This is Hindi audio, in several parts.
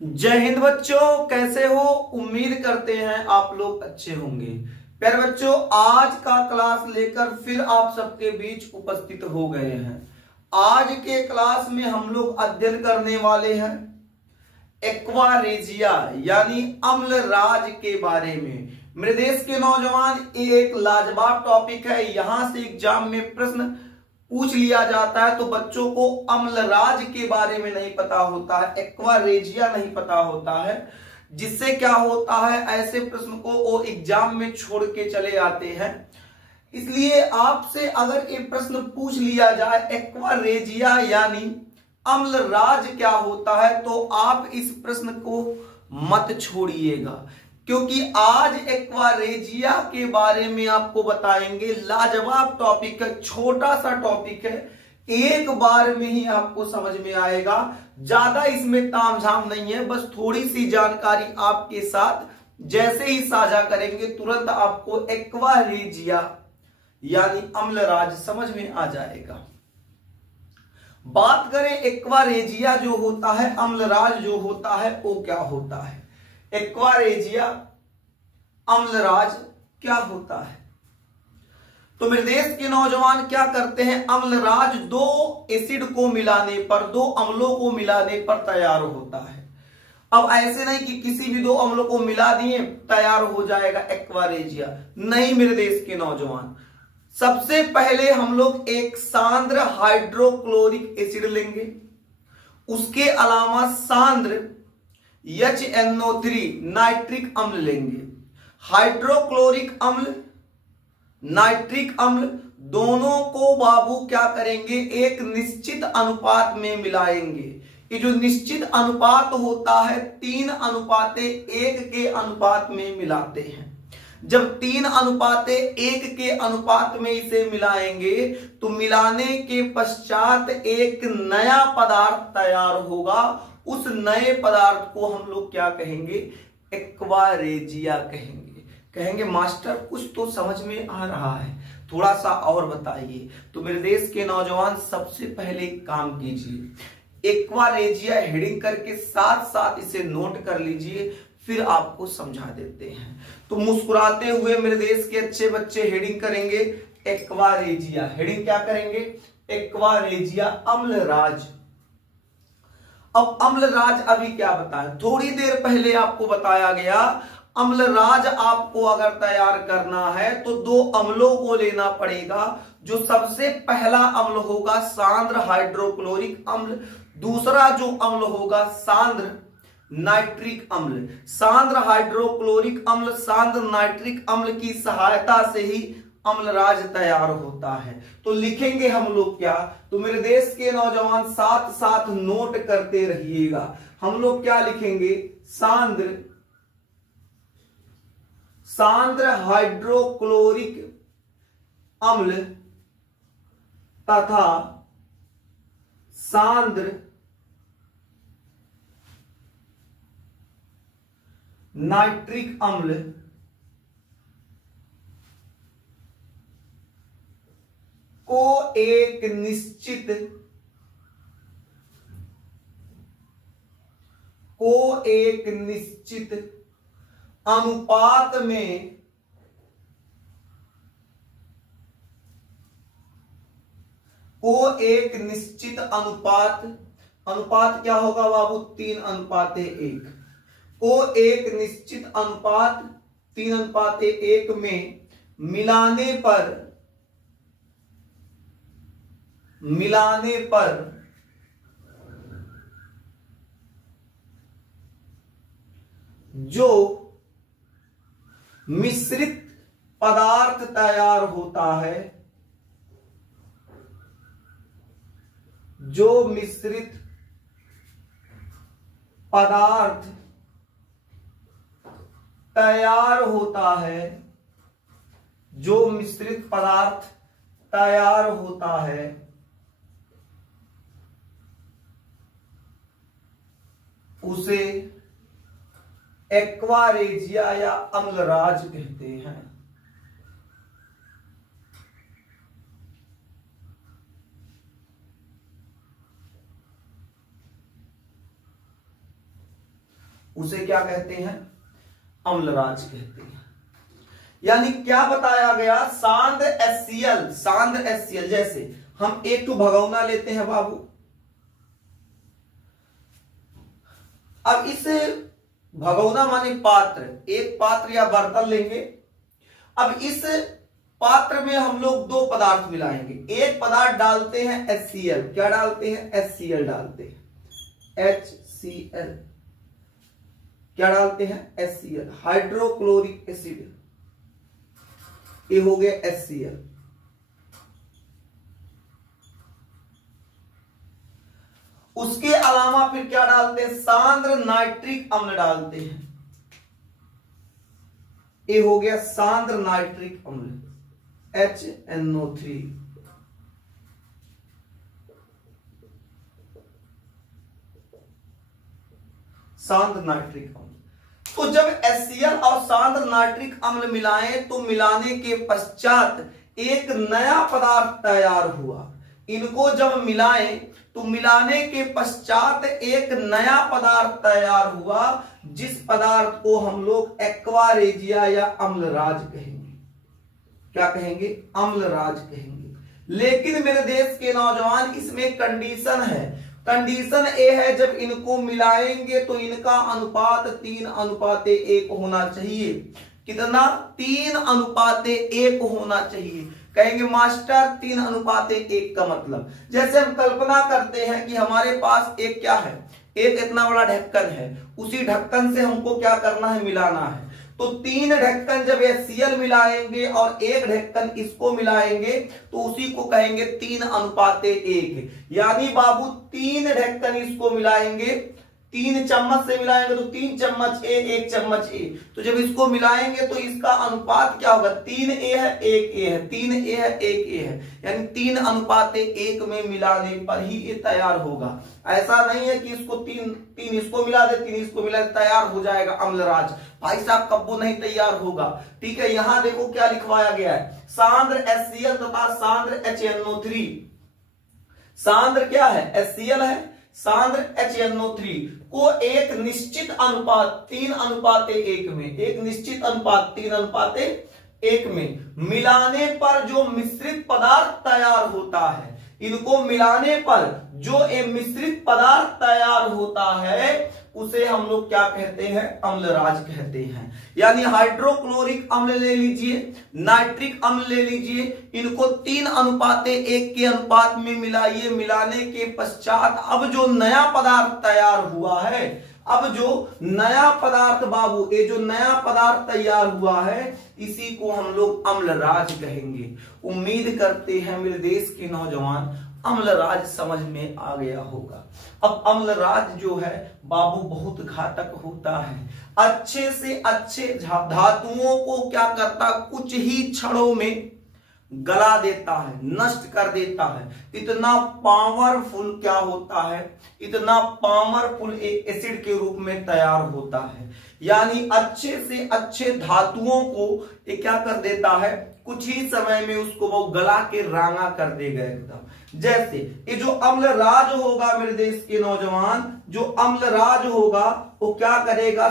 जय हिंद बच्चों, कैसे हो। उम्मीद करते हैं आप लोग अच्छे होंगे। प्यारे बच्चों, आज का क्लास लेकर फिर आप सबके बीच उपस्थित हो गए हैं। आज के क्लास में हम लोग अध्ययन करने वाले हैं एक्वा रेजिया यानी अम्ल राज के बारे में। मेरे देश के नौजवान, ये एक लाजवाब टॉपिक है। यहां से एग्जाम में प्रश्न पूछ लिया जाता है तो बच्चों को अम्लराज के बारे में नहीं पता होता है, एक्वा रेजिया नहीं पता होता है, जिससे क्या होता है ऐसे प्रश्न को वो एग्जाम में छोड़ के चले आते हैं। इसलिए आपसे अगर ये प्रश्न पूछ लिया जाए एक्वा रेजिया यानी अम्लराज क्या होता है, तो आप इस प्रश्न को मत छोड़िएगा, क्योंकि आज एक्वा रेजिया के बारे में आपको बताएंगे। लाजवाब टॉपिक है, छोटा सा टॉपिक है, एक बार में ही आपको समझ में आएगा। ज्यादा इसमें तामझाम नहीं है, बस थोड़ी सी जानकारी आपके साथ जैसे ही साझा करेंगे तुरंत आपको एक्वा रेजिया यानी अम्लराज समझ में आ जाएगा। बात करें एक्वा रेजिया जो होता है, अम्लराज जो होता है वो क्या होता है। एक्वा रेजिया अम्लराज क्या होता है, तो मेरे देश के नौजवान क्या करते हैं, अम्लराज दो एसिड को मिलाने पर, दो अम्लों को मिलाने पर तैयार होता है। अब ऐसे नहीं कि किसी भी दो अम्लों को मिला दिए तैयार हो जाएगा एक्वा रेजिया, नहीं मेरे देश के नौजवान। सबसे पहले हम लोग एक सांद्र हाइड्रोक्लोरिक एसिड लेंगे, उसके अलावा सांद्र HNO3 नाइट्रिक अम्ल लेंगे। हाइड्रोक्लोरिक अम्ल, नाइट्रिक अम्ल दोनों को बाबू क्या करेंगे, एक निश्चित अनुपात में मिलाएंगे। ये जो निश्चित अनुपात होता है 3:1 के अनुपात में मिलाते हैं। जब 3:1 के अनुपात में इसे मिलाएंगे तो मिलाने के पश्चात एक नया पदार्थ तैयार होगा। उस नए पदार्थ को हम लोग क्या कहेंगे, एक्वा रेजिया कहेंगे। कहेंगे मास्टर कुछ तो समझ में आ रहा है, थोड़ा सा और बताइए। तो मेरे देश के नौजवान सबसे पहले एक काम कीजिए, एक्वा रेजिया हेडिंग करके साथ साथ इसे नोट कर लीजिए, फिर आपको समझा देते हैं। तो मुस्कुराते हुए मेरे देश के अच्छे बच्चे हेडिंग करेंगे एक्वा रेजिया। हेडिंग क्या करेंगे, एक्वा रेजिया अम्लराज। अब अम्लराज अभी क्या बताया, थोड़ी देर पहले आपको बताया गया अम्लराज आपको अगर तैयार करना है तो दो अम्लों को लेना पड़ेगा। जो सबसे पहला अम्ल होगा सांद्र हाइड्रोक्लोरिक अम्ल, दूसरा जो अम्ल होगा सांद्र नाइट्रिक अम्ल। सांद्र हाइड्रोक्लोरिक अम्ल, सांद्र नाइट्रिक अम्ल की सहायता से ही अम्लराज तैयार होता है। तो लिखेंगे हम लोग क्या, तो मेरे देश के नौजवान साथ साथ नोट करते रहिएगा। हम लोग क्या लिखेंगे, सांद्र हाइड्रोक्लोरिक अम्ल तथा सांद्र नाइट्रिक अम्ल को एक निश्चित अनुपात में अनुपात क्या होगा बाबू, 3:1 को एक निश्चित अनुपात 3:1 में मिलाने पर जो मिश्रित पदार्थ तैयार होता है, जो मिश्रित पदार्थ तैयार होता है, जो मिश्रित पदार्थ तैयार होता है उसे एक्वा रेजिया या अम्लराज कहते हैं। उसे क्या कहते हैं? अम्लराज कहते हैं। यानी क्या बताया गया? सांद्र HCl, जैसे हम एक तो भगोना लेते हैं बाबू, अब इस भगोना माने पात्र, एक पात्र या बर्तन लेंगे। अब इस पात्र में हम लोग दो पदार्थ मिलाएंगे। एक पदार्थ डालते हैं HCl, क्या डालते हैं? HCl डालते हैं, HCl, क्या डालते हैं? HCl, हाइड्रोक्लोरिक एसिड, ये हो गया HCl। उसके अलावा फिर क्या डालते हैं? सांद्र नाइट्रिक अम्ल डालते हैं, ये हो गया सांद्र नाइट्रिक अम्ल, HNO3। सांद्र नाइट्रिक अम्ल। तो जब HCl और सांद्र नाइट्रिक अम्ल मिलाएं तो मिलाने के पश्चात एक नया पदार्थ तैयार हुआ। इनको जब मिलाएं तो मिलाने के पश्चात एक नया पदार्थ तैयार हुआ, जिस पदार्थ को हम लोग एक्वा रेजिया या अम्लराज कहेंगे। क्या कहेंगे? अम्लराज कहेंगे। लेकिन मेरे देश के नौजवान, इसमें कंडीशन है। कंडीशन ए है, जब इनको मिलाएंगे तो इनका अनुपात 3:1 होना चाहिए। कितना? 3:1 होना चाहिए। कहेंगे मास्टर 3:1 का मतलब, जैसे हम कल्पना करते हैं कि हमारे पास एक क्या है, एक इतना बड़ा ढक्कन है, उसी ढक्कन से हमको क्या करना है? मिलाना है। तो 3 ढक्कन जब HCl मिलाएंगे और एक ढक्कन इसको मिलाएंगे तो उसी को कहेंगे 3:1। यानी बाबू 3 ढक्कन इसको मिलाएंगे, 3 चम्मच से मिलाएंगे तो 3 चम्मच A, 1 चम्मच A। तो जब इसको मिलाएंगे तो इसका अनुपात क्या होगा? 3A है 1A है, 3A है 1A है, यानी 3:1 में मिलाने पर ही ये तैयार होगा। ऐसा नहीं है कि इसको 3 इसको मिला दे, 3 इसको मिला दे, तैयार हो जाएगा अम्लराज। भाई साहब कब्बो नहीं तैयार होगा। ठीक है, यहां देखो क्या लिखवाया गया है, सांद्र HCl तथा सांद्र HNO3। सांद्र क्या है? HCl है, सांद्र HNO3 को एक निश्चित अनुपात 3:1 में, एक निश्चित अनुपात 3:1 में मिलाने पर जो मिश्रित पदार्थ तैयार होता है, इनको मिलाने पर जो एक मिश्रित पदार्थ तैयार होता है उसे हम लोग क्या कहते हैं? अम्लराज कहते हैं। यानी हाइड्रोक्लोरिक अम्ल ले लीजिए, नाइट्रिक अम्ल ले लीजिए, इनको 3:1 के अनुपात में मिलाइए। मिलाने के पश्चात अब जो नया पदार्थ तैयार हुआ है, अब जो नया पदार्थ बाबू, ये जो नया पदार्थ तैयार हुआ है, इसी को हम लोग अम्लराज कहेंगे। उम्मीद करते हैं मेरे देश के नौजवान अम्लराज समझ में आ गया होगा। अब अम्लराज जो है बाबू बहुत घातक होता है। अच्छे से अच्छे धातुओं को क्या करता? कुछ ही क्षणों में गला देता है, नष्ट कर देता है। इतना पावरफुल क्या होता है? इतना पावरफुल एक एसिड के रूप में तैयार होता है। यानी अच्छे से अच्छे धातुओं को ये क्या कर देता है? कुछ ही समय में उसको वो गला के रांगा कर देगा एकदम। जैसे ये जो अम्लराज होगा मेरे देश के नौजवान, जो अम्लराज होगा वो क्या करेगा?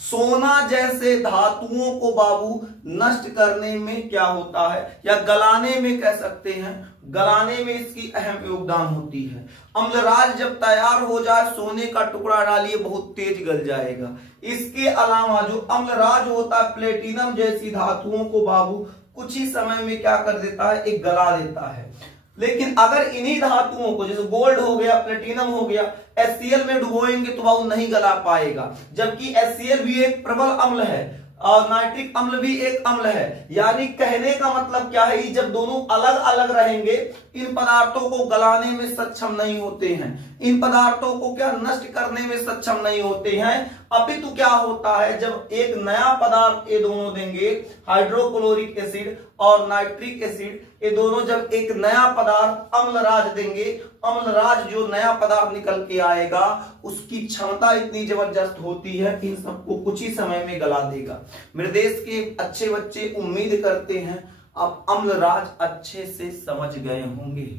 सोना जैसे धातुओं को बाबू नष्ट करने में क्या होता है, या गलाने में कह सकते हैं, गलाने में इसकी अहम योगदान होती है। अम्लराज जब तैयार हो जाए, सोने का टुकड़ा डालिए, बहुत तेज गल जाएगा। इसके अलावा जो अम्लराज होता है, प्लेटिनम जैसी धातुओं को बाबू कुछ ही समय में क्या कर देता है? एक गला देता है। लेकिन अगर इन्हीं धातुओं को, जैसे गोल्ड हो गया, प्लेटिनम हो गया, HCl में डुबोएंगे तो वह नहीं गला पाएगा। जबकि HCl भी एक प्रबल अम्ल है और नाइट्रिक अम्ल भी एक अम्ल है। यानी कहने का मतलब क्या है, जब दोनों अलग अलग रहेंगे, इन पदार्थों को गलाने में सक्षम नहीं होते हैं, इन पदार्थों को क्या नष्ट करने में सक्षम नहीं होते हैं। अपितु क्या होता है, जब एक नया पदार्थ ये दोनों देंगे, हाइड्रोक्लोरिक एसिड और नाइट्रिक एसिड, ये दोनों जब एक नया पदार्थ अम्लराज देंगे, अम्लराज जो नया पदार्थ निकल के आएगा उसकी क्षमता इतनी जबरदस्त होती है कि इन सबको कुछ ही समय में गला देगा। मेरे देश के अच्छे बच्चे उम्मीद करते हैं आप अम्लराज अच्छे से समझ गए होंगे।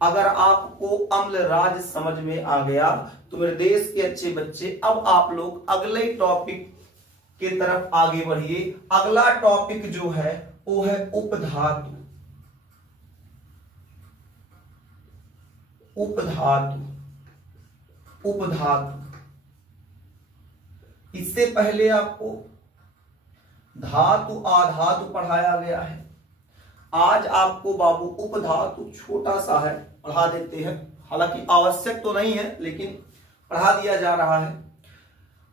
अगर आपको अम्ल राज समझ में आ गया तो मेरे देश के अच्छे बच्चे, अब आप लोग अगले टॉपिक की तरफ आगे बढ़िए। अगला टॉपिक जो है वो है उपधातु। उपधातु, उपधातु। इससे पहले आपको धातु आधातु पढ़ाया गया है। आज आपको बाबू उपधातु छोटा सा है, पढ़ा देते हैं। हालांकि आवश्यक तो नहीं है लेकिन पढ़ा दिया जा रहा है।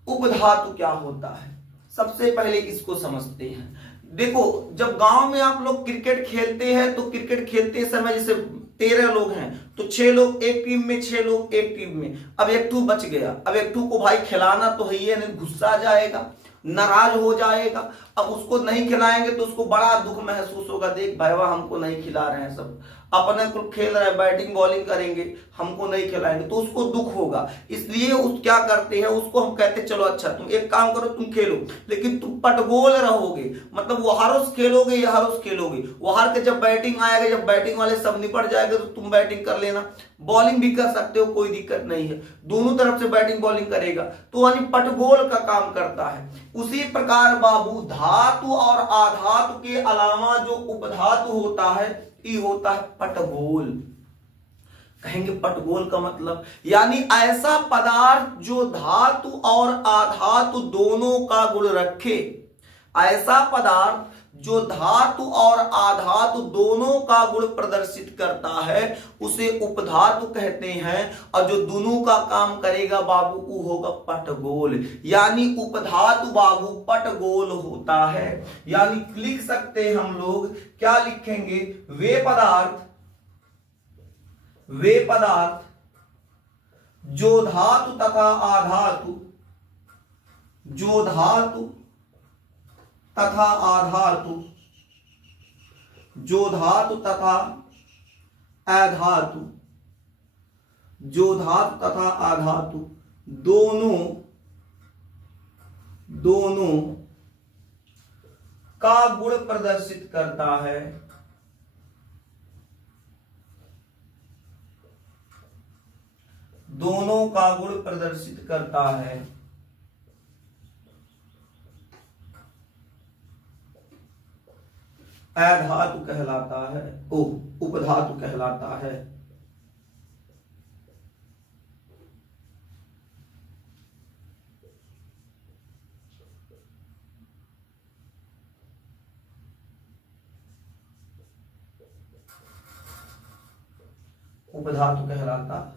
उपधातु क्या होता है, सबसे पहले इसको समझते हैं। देखो, जब गांव में आप लोग क्रिकेट खेलते हैं तो क्रिकेट खेलते समय जैसे 13 लोग हैं तो 6 लोग एक टीम में, 6 लोग एक टीम में। अब एक टू बच गया, अब एक टू को भाई खिलाना तो है ही, नहीं गुस्सा आ जाएगा, नाराज हो जाएगा। अब उसको नहीं खिलाएंगे तो उसको बड़ा दुख महसूस होगा, देख भाई वाह हमको नहीं खिला रहे हैं, सब अपने को खेल रहे हैं, बैटिंग बॉलिंग करेंगे, हमको नहीं खिलाएंगे, तो उसको दुख होगा। इसलिए उस क्या करते हैं, उसको हम कहते हैं चलो अच्छा तुम एक काम करो, तुम खेलो लेकिन तुम पटगोल रहोगे, मतलब वो हरोस खेलोगे या हरोस खेलोगे। वो हार के जब बैटिंग आएगा, जब बैटिंग वाले सब निपट जाएंगे तो तुम बैटिंग कर लेना, बॉलिंग भी कर सकते हो, कोई दिक्कत नहीं है, दोनों तरफ से बैटिंग बॉलिंग करेगा, तो यानी पटगोल का काम करता है। उसी प्रकार बाबू धातु और आधातु के अलावा जो उपधातु होता है ये होता है पटगोल। कहेंगे पटगोल का मतलब यानी ऐसा पदार्थ जो धातु और आधातु दोनों का गुण रखे। ऐसा पदार्थ जो धातु और आधातु दोनों का गुण प्रदर्शित करता है उसे उपधातु कहते हैं, और जो दोनों का काम करेगा बाबू वो होगा पटगोल। यानी उपधातु बाबू पटगोल होता है। यानी लिख सकते हैं हम लोग, क्या लिखेंगे, वे पदार्थ जो धातु तथा आधातु, जो धातु तथा आधातु, जो धातु तथा आधातु, जो धातु तथा आधातु दोनों का गुण प्रदर्शित करता है, दोनों का गुण प्रदर्शित करता है, अधातु कहलाता है, उपधातु कहलाता है। उपधातु कहलाता है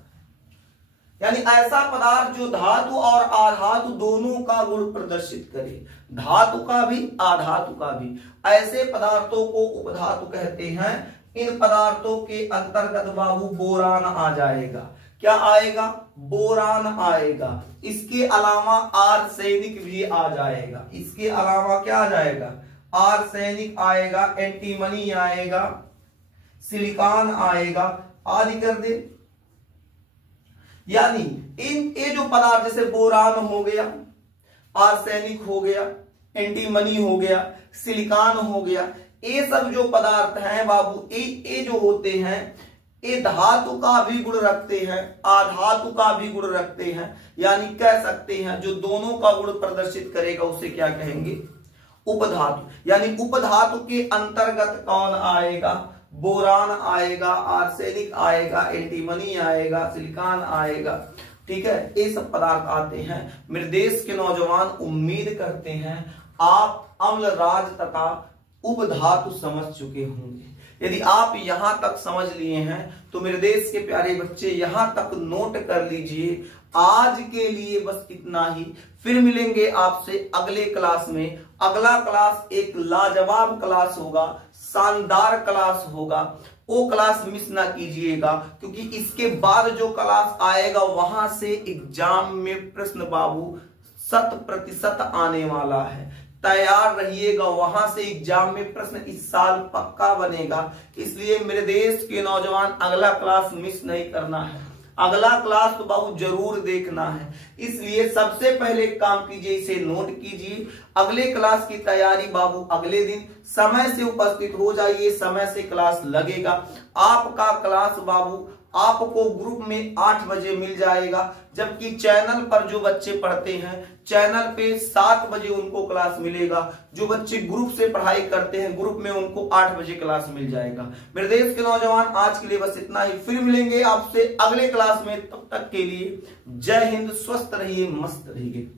यानी ऐसा पदार्थ जो धातु और आधातु दोनों का गुण प्रदर्शित करे, धातु का भी आधातु का भी, ऐसे पदार्थों को उपधातु कहते हैं। इन पदार्थों के अंतर्गत बाबू बोरान आ जाएगा। क्या आएगा, बोरान आएगा। इसके अलावा आर्सेनिक भी आ जाएगा। इसके अलावा क्या आ जाएगा, आर्सेनिक आएगा, एंटीमनी आएगा, सिलिकॉन आएगा, आदि कर दे। यानी इन ये जो पदार्थ जैसे बोरान हो गया, आर्सेनिक हो गया, एंटीमनी हो गया, सिलिकॉन हो गया, ये सब जो पदार्थ हैं बाबू ये जो होते हैं ये धातु का भी गुण रखते हैं, आधातु का भी गुण रखते हैं। यानी कह सकते हैं जो दोनों का गुण प्रदर्शित करेगा उसे क्या कहेंगे, उपधातु। यानी उपधातु के अंतर्गत कौन आएगा, बोरान आएगा, आर्सेनिक आएगा, एंटीमनी आएगा, सिलिकॉन आएगा। ठीक है, ये सब पदार्थ आते हैं। मेरे देश के नौजवान उम्मीद करते हैं आप अम्ल राज तथा उपधातु समझ चुके होंगे। यदि आप यहां तक समझ लिए हैं तो मेरे देश के प्यारे बच्चे यहां तक नोट कर लीजिए। आज के लिए बस इतना ही, फिर मिलेंगे आपसे अगले क्लास में। अगला क्लास एक लाजवाब क्लास होगा, शानदार क्लास होगा, वो क्लास मिस ना कीजिएगा, क्योंकि इसके बाद जो क्लास आएगा वहां से एग्जाम में प्रश्न बाबू 100% आने वाला है। तैयार रहिएगा, वहां से एग्जाम में प्रश्न इस साल पक्का बनेगा। इसलिए मेरे देश के नौजवान अगला क्लास मिस नहीं करना है, अगला क्लास तो बाबू जरूर देखना है। इसलिए सबसे पहले काम कीजिए, इसे नोट कीजिए। अगले क्लास की तैयारी बाबू अगले दिन समय से उपस्थित हो जाइए, समय से क्लास लगेगा। आपका क्लास बाबू आपको ग्रुप में 8 बजे मिल जाएगा, जबकि चैनल पर जो बच्चे पढ़ते हैं चैनल पे 7 बजे उनको क्लास मिलेगा। जो बच्चे ग्रुप से पढ़ाई करते हैं ग्रुप में उनको 8 बजे क्लास मिल जाएगा। मेरे देश के नौजवान, आज के लिए बस इतना ही। फिर मिलेंगे आपसे अगले क्लास में, तब तक के लिए जय हिंद, स्वस्थ रहिए, मस्त रहिए।